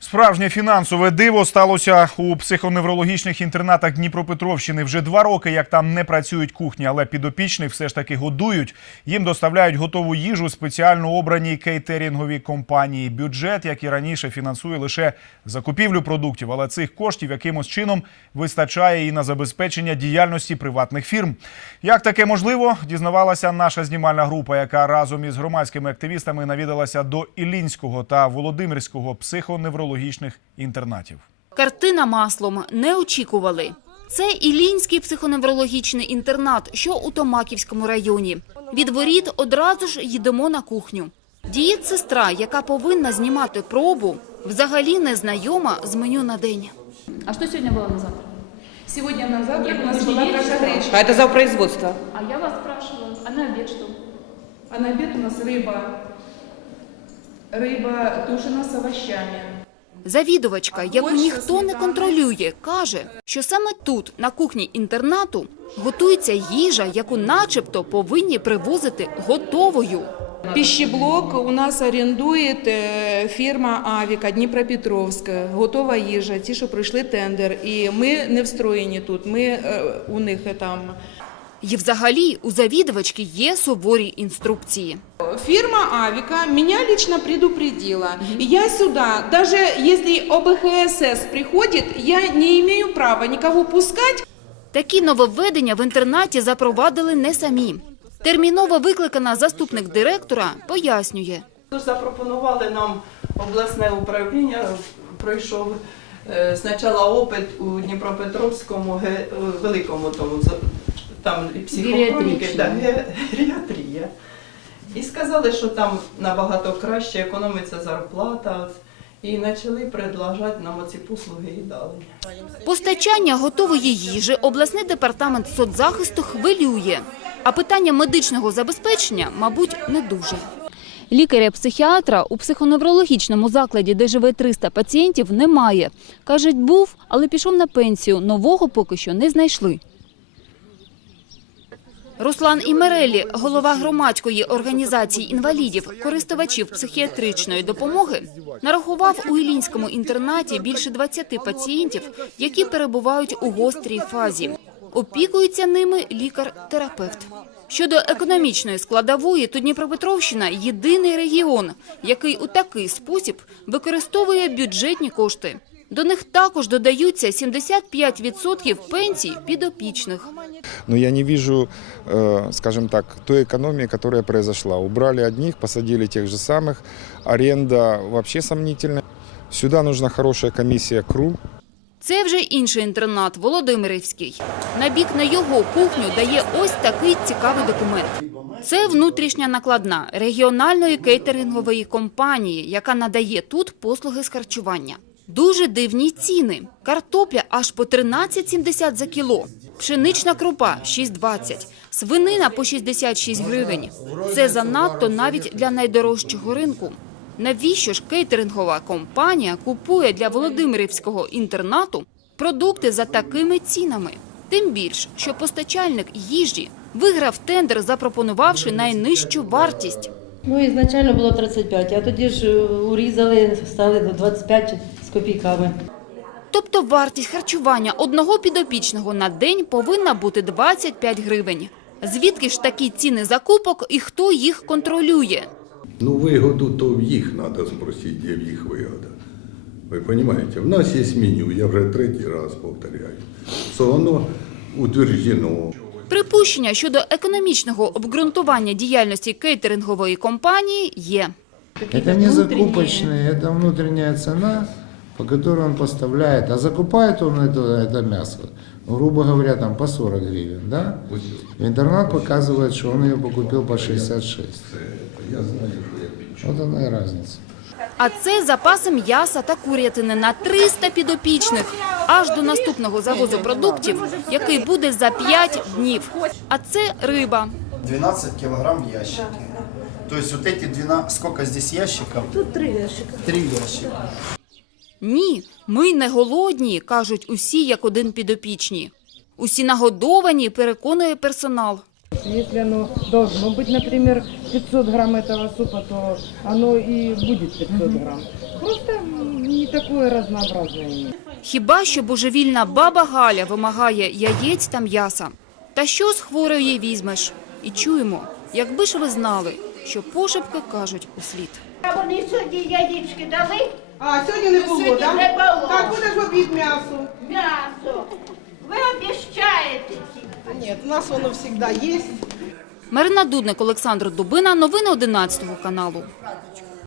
Справжнє фінансове диво сталося у психоневрологічних інтернатах Дніпропетровщини. Вже два роки, як там не працюють кухні, але підопічних все ж таки годують. Їм доставляють готову їжу спеціально обраній кейтерінговій компанії. Бюджет, як і раніше, фінансує лише закупівлю продуктів, але цих коштів якимось чином вистачає і на забезпечення діяльності приватних фірм. Як таке можливо, дізнавалася наша знімальна група, яка разом із громадськими активістами навідалася до Іллінського та Володимирського психоневрологічних інтернатів. Картина маслом не очікували. Це Ілінський психоневрологічний інтернат, що у Томаківському районі. Від воріт одразу ж йдемо на кухню. Дієтсестра, яка повинна знімати пробу, взагалі не знайома з меню на день. А что сегодня было на завтрак? Сегодня на завтрак Нет, у нас вы же была не каша видели? гречка. А это за производство. А я вас спрашивала, а на обед что? А на обед у нас рыба. Рыба тушена с овощами. Завідувачка, яку ніхто не контролює, каже, що саме тут, на кухні інтернату, готується їжа, яку начебто повинні привозити готовою. Пищеблок у нас орендует е, фірма Авіка Дніпропетровська. Готова їжа, ті, що пройшли тендер. І ми не встроєні тут. Ми е, у них е, там. І взагалі у завідувачки є суворі інструкції. Фирма Авика меня лично предупредила. И я сюда, даже если ОБХСС приходит, я не имею права никого пускать. Такі нововведення в інтернаті запровадили не самі. Терміново викликана заступник директора пояснює. Запропонували нам обласне управління, пройшов е, спочатку опит у Дніпропетровському ге- е, великому тому з- там і психохроніки, Геріатричному. да, ге- геріатрія. І сказали, що там набагато краще економиться зарплата. І почали предложити нам оці послуги і дали. Постачання готової їжі обласний департамент соцзахисту хвилює, а питання медичного забезпечення, мабуть, не дуже. Лікаря-психіатра у психоневрологічному закладі, де живе 300 пацієнтів, немає. Кажуть, був, але пішов на пенсію. Нового поки що не знайшли. Руслан Імерелі, голова громадської організації інвалідів, користувачів психіатричної допомоги, нарахував у Ілінському інтернаті більше 20 пацієнтів, які перебувають у гострій фазі. Опікується ними лікар-терапевт. Щодо економічної складової, то Дніпропетровщина – єдиний регіон, який у такий спосіб використовує бюджетні кошти. До них також додаються 75% пенсій підопічних. но я не вижу, э, скажем так, той экономии, которая произошла. Убрали одних, посадили тех же самых. Аренда вообще сомнительная. Сюда нужна хорошая комиссия КРУ, Це вже інший інтернат Володимирівський. На бік на його кухню дає ось такий цікавий документ. Це внутрішня накладна регіональної кейтерингової компанії, яка надає тут послуги з харчування. Дуже дивні ціни. Картопля аж по 13,70 за кіло. Пшенична крупа 6,20. Свинина по 66 гривень. Це занадто навіть для найдорожчого ринку. Навіщо ж кейтерингова компанія купує для Володимирівського інтернату продукти за такими цінами? Тим більш, що постачальник їжі виграв тендер, запропонувавши найнижчу вартість. Ну, ізначально було 35, а тоді ж е, урізали, стали до 25 з копійками. Тобто вартість харчування одного підопічного на день повинна бути 25 гривень. Звідки ж такі ціни закупок і хто їх контролює? Ну, вигоду то в їх треба спросити, де в їх вигода. Ви розумієте, в нас є меню, я вже третій раз повторяю, що воно утверджено. Припущення щодо економічного обґрунтування діяльності кейтерингової компанії є. Это не закупочные, это внутренняя цена, по которой он поставляет. А закупает он это, это мясо, грубо говоря, там по 40 гривен, да? Интернат показывает, что он ее покупил по 66. Вот она и разница. А це запаси м'яса та курятини на 300 підопічних аж до наступного завозу продуктів, який буде за 5 днів. А це риба. 12 килограмм в ящике. То есть вот эти 12, сколько здесь ящиков? Тут три ящика. Три ящика. Ні, ми не голодні, кажуть усі як один підопічні. Усі нагодовані, переконує персонал. Если оно должно быть, например, 500 грамм этого супа, то оно и будет 500 грамм. Просто не такое разнообразное. Хіба що божевільна баба Галя вимагає яєць та м'яса. Та що з хворої візьмеш? І чуємо, якби ж ви знали, що пошепки кажуть у слід. А вони сьогодні яєчки дали? А сьогодні не було, Сьогодні не було. Так буде ж обід м'ясо. М'ясо. Ні, у нас воно завжди є. Марина Дудник, Олександр Дубина. Новини 11 каналу.